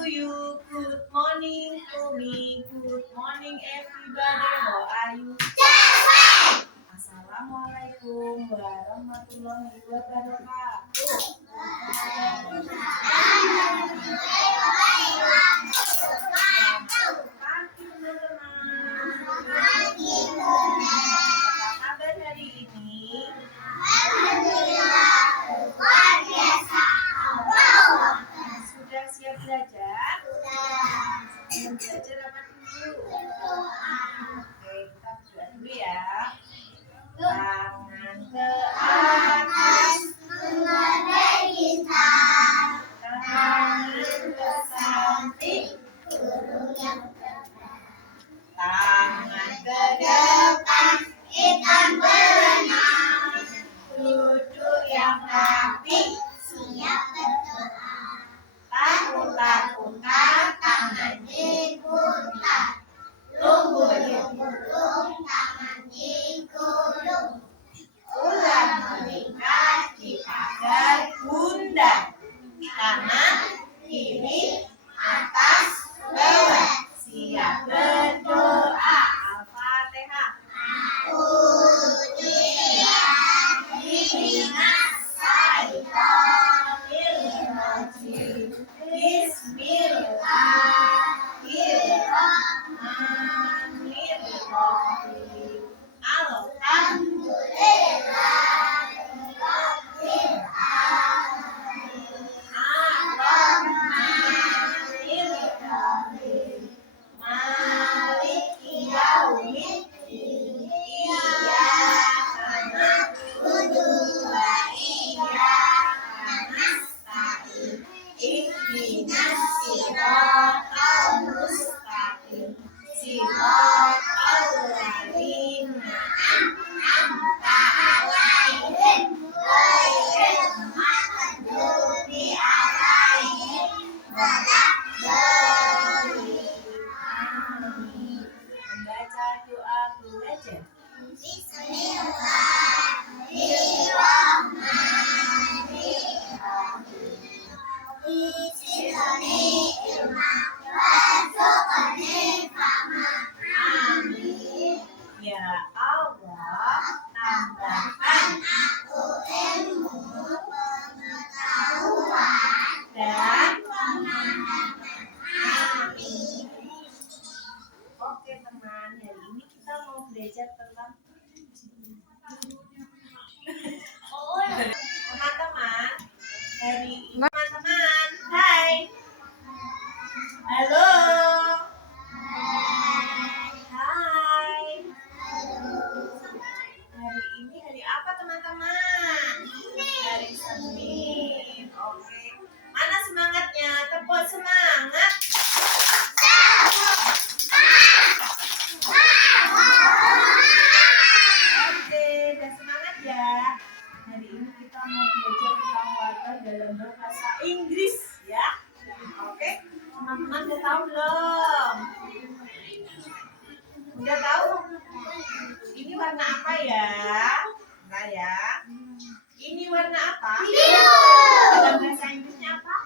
to you, good morning to me, good morning everybody, how are you? Assalamualaikum warahmatullahi wabarakatuh. Pagi teman-teman. Apa kabar hari ini? Sudah siap belajar? Belum belajar apa dulu? Oke, kita berdoa dulu ya. Tangan ke atas, menghadap kita. Tangan ke samping, burung yang terbang. Tangan ke depan, ikan berenang. Duduk yang rapi, siap berdoa. Takut-takutkan tangan diputar. Lumbur-lumburung tangan digulung. Ular melingkar di pagar bunda. Kanan, kiri, atas, bawah. Siap berdoa. Al-Fatihah. Bismillahirrahmanirrahim. Ar-Rahmanirrahim. Maliki yaumiddin. Iyyaka na'budu wa iyyaka nasta'in. Ihdinas siratal mustaqim. Siratal ladzina an'amta 'alaihim ghairil maghdubi 'alaihim waladdallin. Amin. Membaca doa belajar. Amin. Ya Allah, tambahkan aku ilmu, pengetahuan, dan pemahaman. Amin. Oke teman, hari ini kita mau belajar tentang teman-teman. Hari ini teman-teman, hai. Halo. Hai. Hari ini hari apa teman-teman? Hari Senin. Oke. Mana semangatnya? Tepuk semangat. Oke, dan semangat ya. Hari ini kita mau belajar tentang warna dalam bahasa Inggris ya. Oke, teman-teman udah tahu belum? Udah tahu? Ini warna apa ya? Nah ya. Ini warna apa? Biru. Dalam bahasa Inggrisnya apa?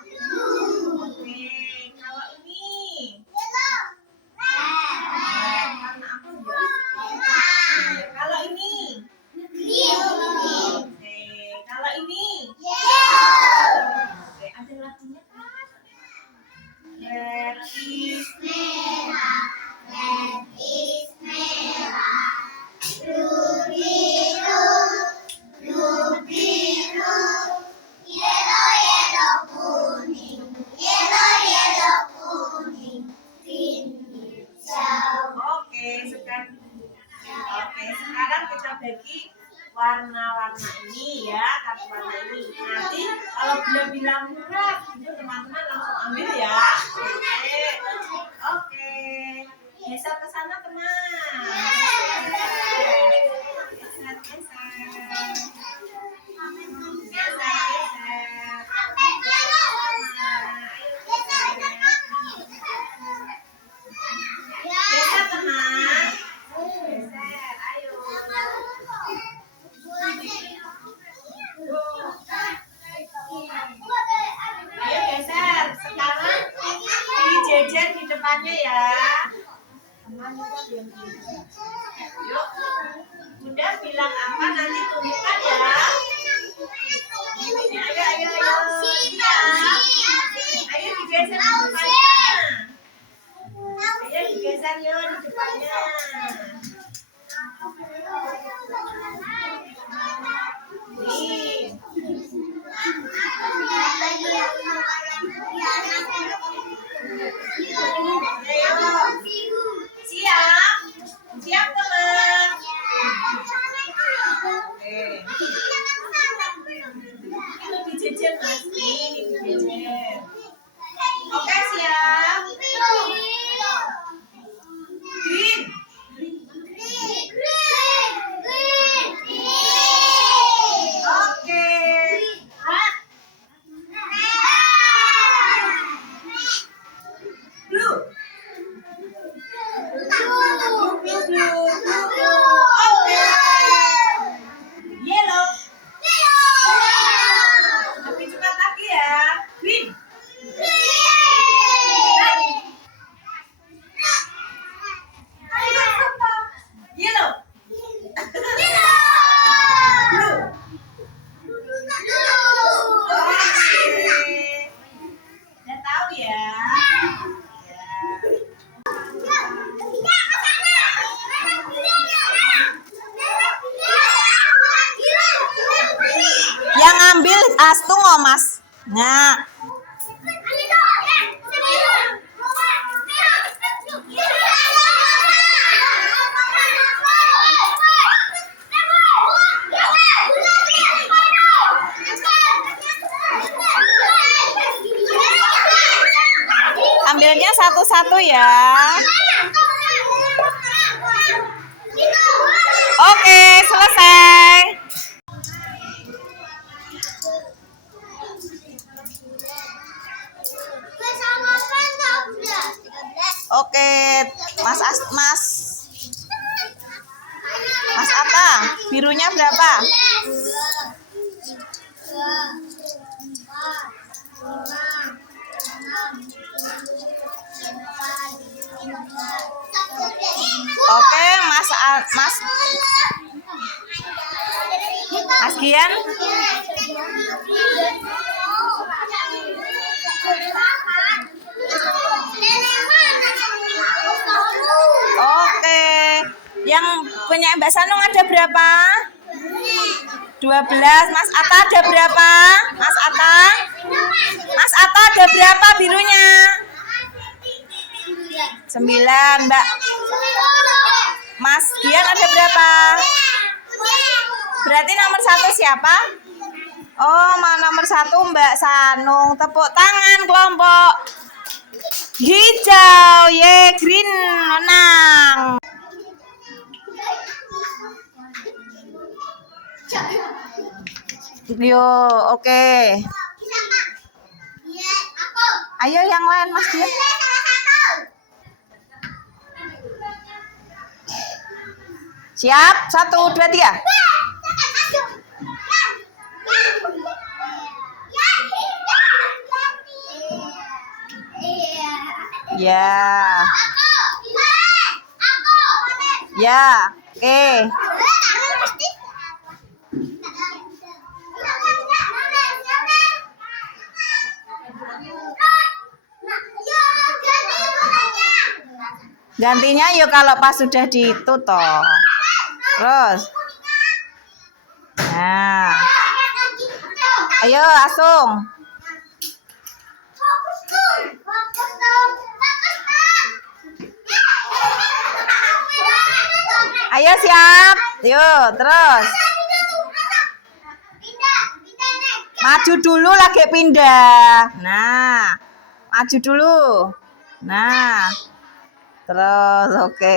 Oke, kalau ini? Warna apa ya? Kalau ini? Oke, kalau ini? Oke, ada lagunya kan? Red is merah. Red is merah. Blue biru. Blue biru. Yellow yellow kuning. Yellow yellow kuning. Green hijau. Oke, sekarang kita bagi warna-warna ini ya, kartu warna ini. Nanti kalau belum bilang murah, itu teman-teman langsung ambil ya. Oke. Geser ke sana teman. Geser teman. Geser, ayo. Ayo geser. Sekarang depannya ya. Yuk, Bunda bilang apa nanti tunjukkan ya. Ini ayo. Siap. Ayo digeser di depannya. Ayo digeser yuk di depannya. Nih. Siap? Siap teman? Ini dijejer mas, ini dijejer. Oke siap? Green. Oke. Blue. Oke. Yellow. Lebih cepat lagi ya. Green. Yellow. Blue. Udah tahu ya? Yang ambil astung oh mas. Nah. Ambilnya satu-satu ya. Oke, selesai. Oke, Mas Atta, birunya berapa? Oke, Mas Gian. Oke. Yang punya Mbak Sanung ada berapa? 12. Mas Atta ada berapa? Mas Atta ada berapa birunya? 9. Mbak Mas Gian ada berapa? Berarti nomor 1 siapa? Oh, nomor 1 Mbak Sanung. Tepuk tangan kelompok hijau. Ye, green menang. Yo, oke. Ayo yang lain Mas Dian. Siap? 1, 2, 3. Ya. Ya, oke. Gantinya yuk kalau pas sudah ditutup. Terus. Nah. Ayo Asung. Ayo siap. Yuk, terus. Maju dulu lagi pindah. Nah. Maju dulu. Nah. Terus oke.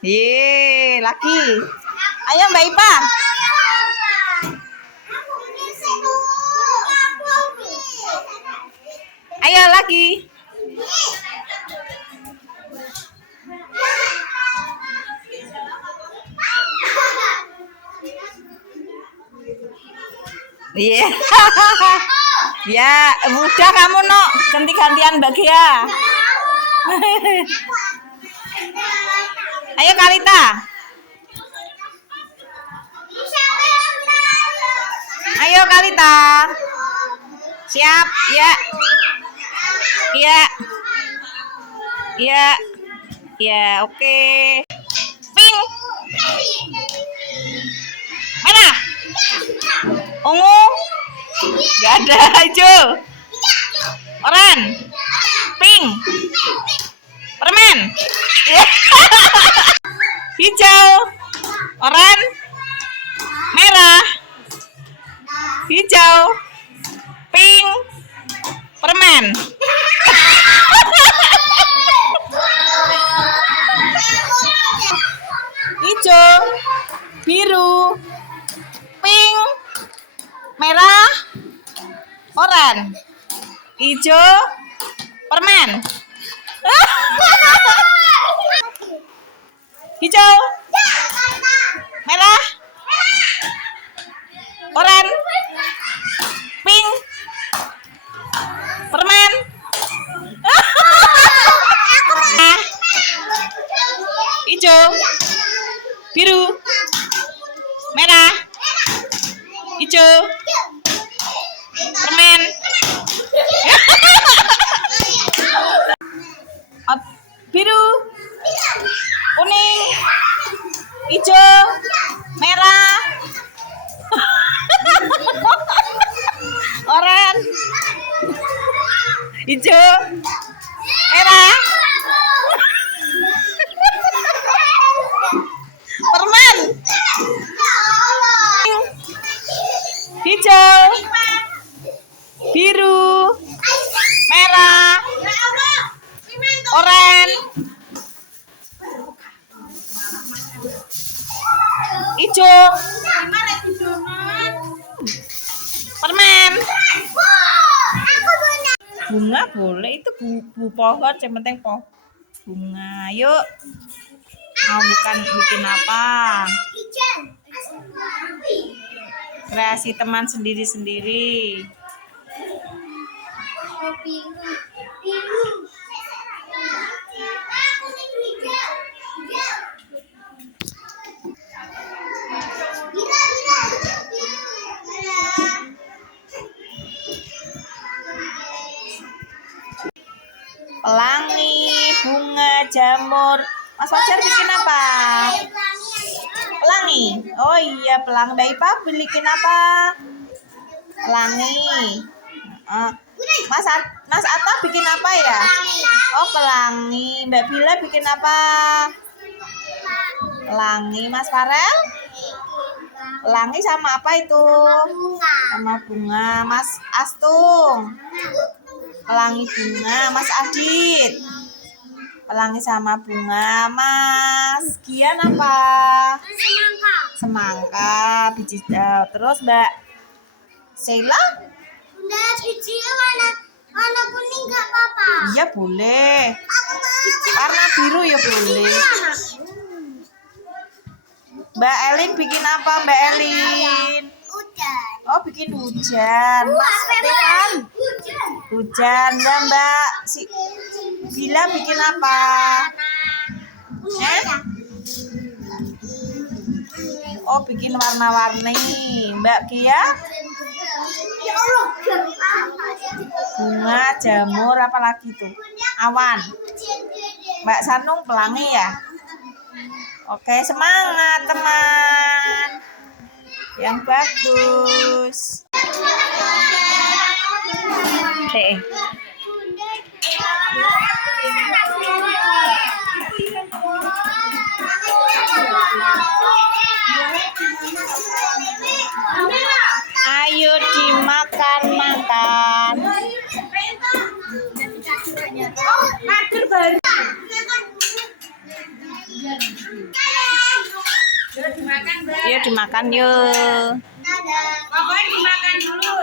Ye, lagi. Ayo Mbak Ipa. Ayo lagi. Iya. Ya, udah kamu no, ganti-gantian Mbak Gia. Ayo Kalita. Ayo Kalita. Siap, ya. Iya. Iya. Ya, oke. Pink. Merah. Ungu. Gak ada. Hijau. Oranye. Pink. Permen. Hijau. Oranye. Merah. Hijau. Pink. Permen. Hijau, biru, pink, merah, oranye, hijau, permen. Hijau, merah, oranye, pink, permen. Hijau, biru, merah, hijau, permen. Biru, kuning, hijau, merah, oranye, hijau, merah, permen. Hijau, biru, merah, oranye, hijau, permen. Bunga boleh, itu bu pohon, yang penting bunga. Yuk, mau bikin apa? Kreasi teman sendiri-sendiri. Pelangi, bunga, jamur. Mas Fajar bikin apa? Pelangi. Oh iya, pelangi. Mbak Ipa bikin apa? Pelangi. Mas Atta bikin apa ya? Oh, pelangi. Mbak Bila bikin apa? Pelangi. Mas Farel? Pelangi sama apa itu? Sama bunga. Mas Astung? Pelangi bunga. Mas Adit? Pelangi sama bunga. Mas Gian apa? Semangka. Biji. Terus Mbak Sheila? Bijinya warna kuning nggak apa-apa? Iya boleh. Warna biru ya boleh. Mbak Elin bikin apa Mbak Elin? Hujan. Oh bikin hujan. Mas Stefan? Hujan. Dan Mbak Bila bikin apa? Oh bikin warna-warni. Mbak Kia? Bunga, jamur, apa lagi tuh? Awan. Mbak Sanung pelangi ya? Oke, semangat teman. Yang bagus. Ayo dimakan-makan. Yuk dimakan yuk. Pokoknya dimakan dulu.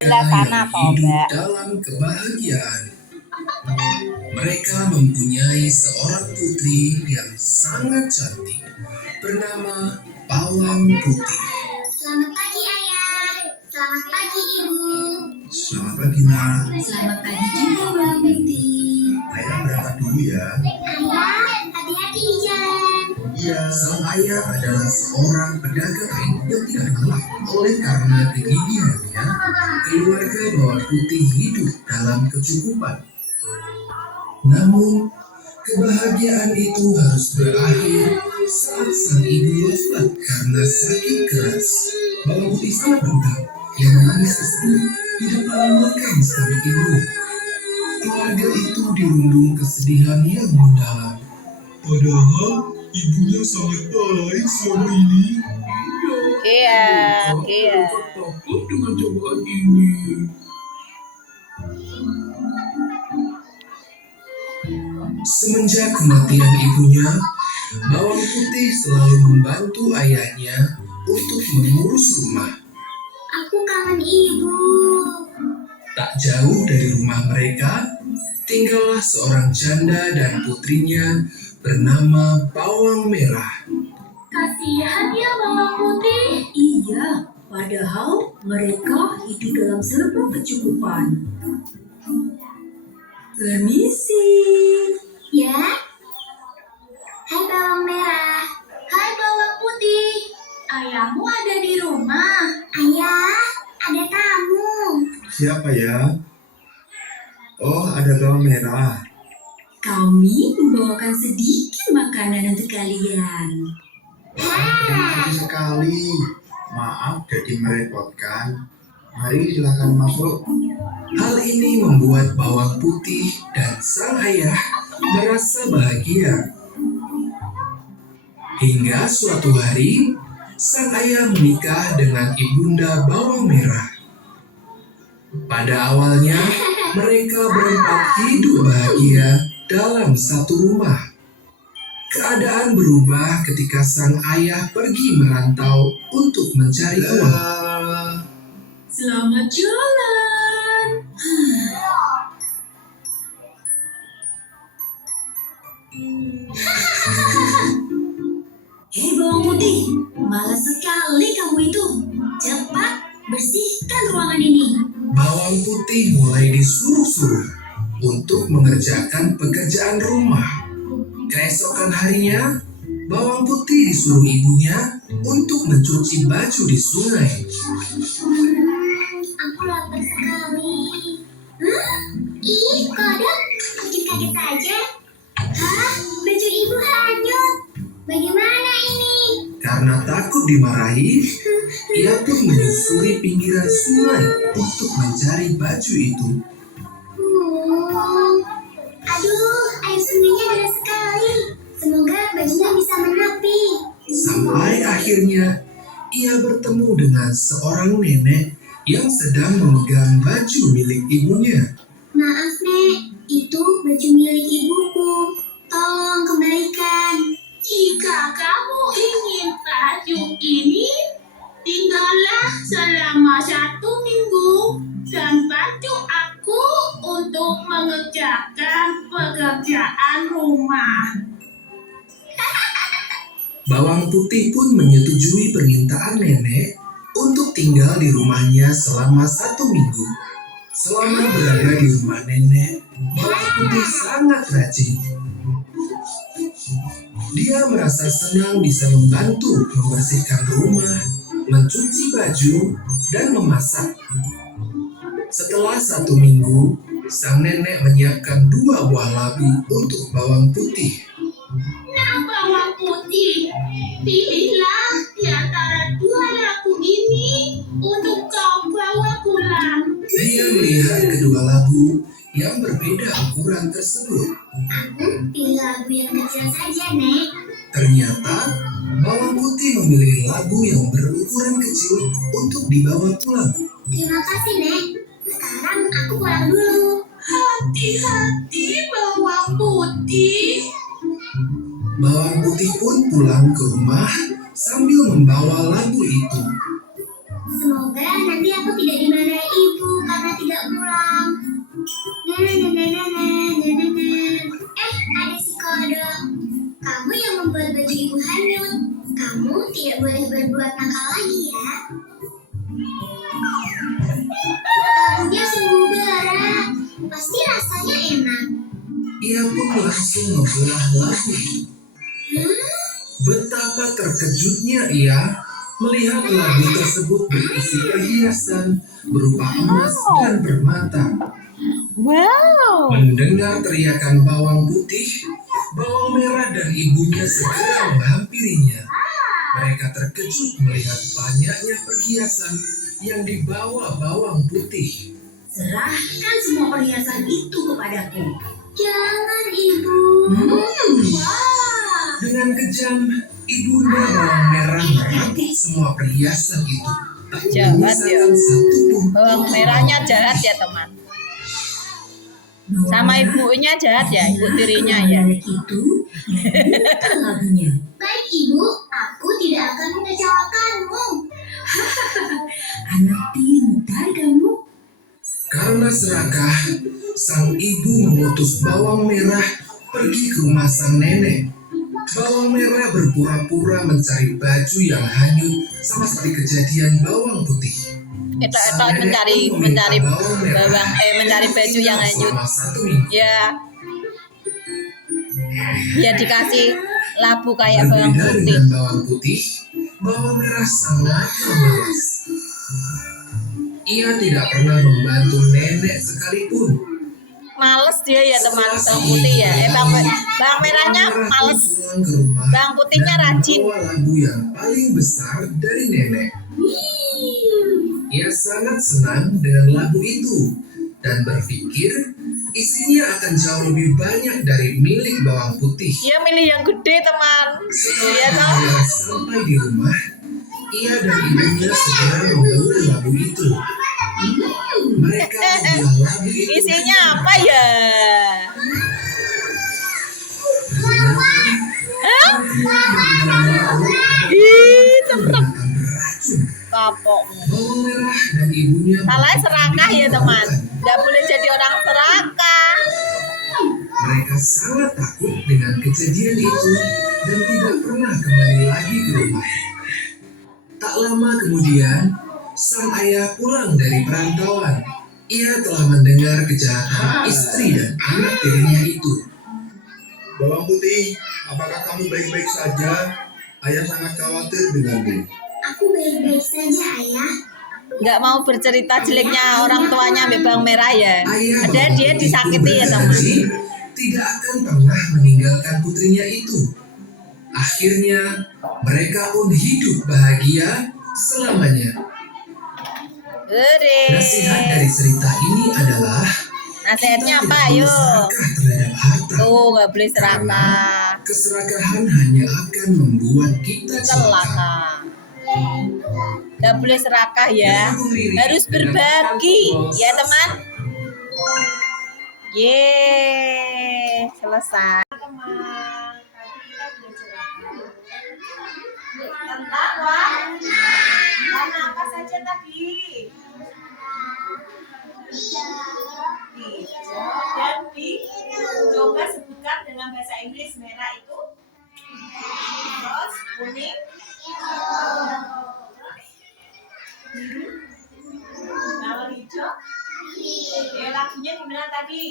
Sana Mbak. Dalam kebahagiaan, mereka mempunyai seorang putri yang sangat cantik. bernama bawang putih. Selamat pagi ayah. Selamat pagi ibu. Selamat pagi, Nak. Selamat pagi juga bawang putih. Ayah berangkat dulu ya. Ayah, hati-hati di jalan. Iya, sang ayah adalah seorang pedagang yang tidak gelap. Oleh karena kegigihannya, keluarga bawang putih hidup dalam kecukupan. Namun, kebahagiaan itu harus berakhir saat sang ibu wafat karena sakit keras. Bawang putih sangat duka yang menangis tersebut di depan makam sang ibu. Keluarga itu dirundung kesedihan yang mendalam. Padahal ibunya sangat baik selama ini. Iya. Takut dengan cobaan ini. Semenjak kematian ibunya, bawang putih selalu membantu ayahnya untuk mengurus rumah. Aku kangen ibu. Tak jauh dari rumah mereka, tinggallah seorang janda dan putrinya bernama Bawang Merah. Kasihan ya bawang putih. Iya, padahal mereka hidup dalam serba kecukupan. Permisi. Ya. Hai bawang merah. Hai bawang putih. Ayahmu ada di rumah. Ayah, ada tamu. Siapa ya? Oh, ada bawang merah. Kami membawakan sedikit makanan untuk kalian. Terima kasih sekali. Maaf jadi merepotkan. Mari silakan masuk. Hal ini membuat bawang putih dan sang ayah merasa bahagia. Hingga suatu hari, sang ayah menikah dengan ibunda bawang merah. Pada awalnya, mereka berempat hidup bahagia dalam satu rumah. Keadaan berubah ketika sang ayah pergi merantau untuk mencari uang. Selamat jalan. Hei bawang putih, malas sekali kamu itu. Cepat bersihkan ruangan ini. Bawang putih mulai disuruh-suruh untuk mengerjakan pekerjaan rumah. Keesokan harinya, bawang putih disuruh ibunya untuk mencuci baju di sungai. Aku lapar sekali. Hah? Ih, kodok. Bikin kaget saja. Hah? Baju ibu hanyut. Bagaimana ini? Karena takut dimarahi, ia pun menyusuri pinggiran sungai untuk mencari baju itu. Aduh, air sungainya deras sekali. Semoga bajunya bisa menepi. Sampai akhirnya, ia bertemu dengan seorang nenek yang sedang memegang baju milik ibunya. Maaf, Nek. Itu baju milik ibuku. Tolong kembalikan. Jika kamu ingin baju ini, tinggallah selama 1 minggu dan bantu aku untuk mengerjakan pekerjaan rumah. Bawang putih pun menyetujui permintaan nenek untuk tinggal di rumahnya selama 1 minggu. Selama berada di rumah nenek, bawang putih sangat rajin. Dia merasa senang bisa membantu membersihkan rumah, mencuci baju, dan memasak. Setelah 1 minggu, sang nenek menyiapkan 2 buah labu untuk bawang putih. Nah, bawang putih, pilihlah di antara 2 labu ini untuk kau bawa pulang. Dia melihat kedua labu yang berbeda ukuran tersebut. Aku pilih labu yang kecil saja, Nek. Ternyata, bawang putih memilih labu yang berukuran kecil untuk dibawa pulang. Terima kasih, Nek. Sekarang aku pulang dulu. Hati-hati bawang putih. Bawang putih pun pulang ke rumah sambil membawa labu itu. Semoga nanti aku tidak dimarahi ibu karena tidak pulang. Ada si kodok. Kamu yang membuat baju ibu hanyut. boleh berbuat nakal lagi ya. Labunya sungguh berat, pasti rasanya enak. Ia pun langsung membelah labu. Betapa terkejutnya ia melihat labu tersebut berisi perhiasan berupa emas dan permata. Wow. Mendengar teriakan bawang putih, bawang merah dan ibunya segera menghampirinya. Mereka terkejut melihat banyaknya perhiasan yang dibawa bawang putih. Serahkan semua perhiasan itu kepadaku. Jangan, Ibu. Wah, Dengan kejam, ibunda bawang merah merebut semua perhiasan itu. Tak Jahat ya. menyisakan satupun. Bawang merahnya jahat ya teman. Sama ibunya jahat ya, ibu tirinya ya. Anak itu bukan labunya. Baik, Ibu. Aku tidak akan mengecewakanmu. Anak pintar kamu. Karena serakah, sang ibu mengutus bawang merah pergi ke rumah sang nenek. Bawang merah berpura-pura mencari baju yang hanyut sama seperti kejadian bawang putih. Etok-etok mencari mencari baju yang hanyut. Selama 1 minggu. Ya. Ya dikasih labu kayak bawang Berbeda putih. dengan bawang putih, bawang merah sangatlah malas. Ia tidak pernah membantu nenek sekalipun. Males dia ya teman, bawang putih ya. Bawang merahnya males. Pulang ke rumah Bawang putihnya dan rajin. membawa labu yang paling besar dari nenek. Ia sangat senang dengan labu itu dan berpikir isinya akan jauh lebih banyak dari milik bawang putih. Dia milih yang gede teman. Iya Setelah toh. ia sampai di rumah, ia dan ibunya segera membelah labu itu. Mereka membelah labu itu. Isinya apa ya? Hah? Ih, tetep Beracun. kapokmu. Bawang merah dan ibunya Salah serakah ya teman. Gak boleh jadi orang serakah. Mereka sangat takut dengan kejadian itu dan tidak pernah kembali lagi ke rumah. Tak lama kemudian, sang ayah pulang dari perantauan. Ia telah mendengar kejahatan istri dan anak tirinya itu. Bawang putih, apakah kamu baik-baik saja? Ayah sangat khawatir denganmu. Aku baik-baik saja, Ayah. Gak mau bercerita jeleknya orang tuanya ambil bawang merah ya. Ayah Ada bawang dia putih disakiti itu ya teman. berjanji tidak akan pernah meninggalkan putrinya itu. Akhirnya, mereka pun hidup bahagia selamanya. Ure. Nasihat dari cerita ini adalah Nasihatnya kita apa? tidak boleh Ayo. serakah terhadap harta. Tuh gak boleh serakah. Keserakahan hanya akan membuat kita celaka. Celaka. Gak boleh serakah ya. Harus berbagi ya teman. Yeay, selesai. Teman, tadi kita belajar tentang warna apa saja tadi? Hijau dan biru. Coba sebutkan dengan bahasa Inggris. Merah itu, terus kuning, biru, kalau hijau. Lagunya gimana tadi?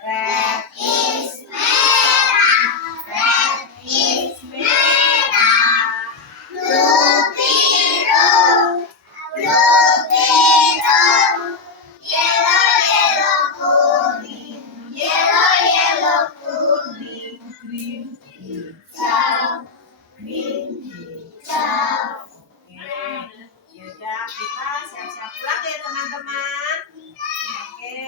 Red is merah, red is merah. Blue biru, blue biru, yellow yellow kuning, yellow yellow kuning, Green, hijau, green hijau. oke. Yaudah kita siap-siap pulang ya teman-teman. Oke.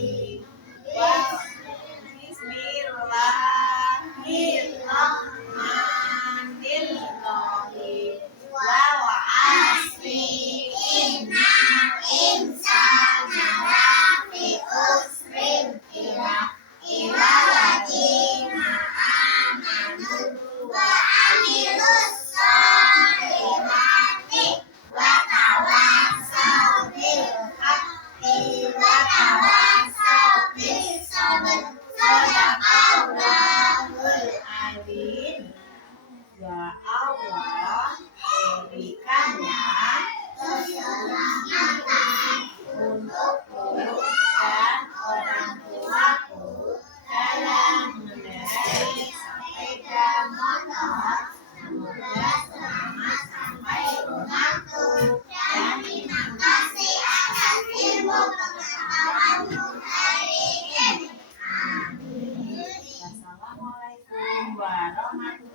Bismillahirrahmanirrahim. Wal asri innal insana lafi khusrin illa ladina amanu wa amilus solihati wa tawassaw bil haqqi wa tawassaw bis sabr. Sadaqallahul azim. Ya Allah, berikanlah keselamatan untukku dan orang tuaku dalam mengendarai sepeda motor. Semoga selamat sampai rumahku. Dan terima kasih atas ilmu pengetahuanmu hari ini. Amin. Wassalamualaikum warahmatullahi wabarakatuh.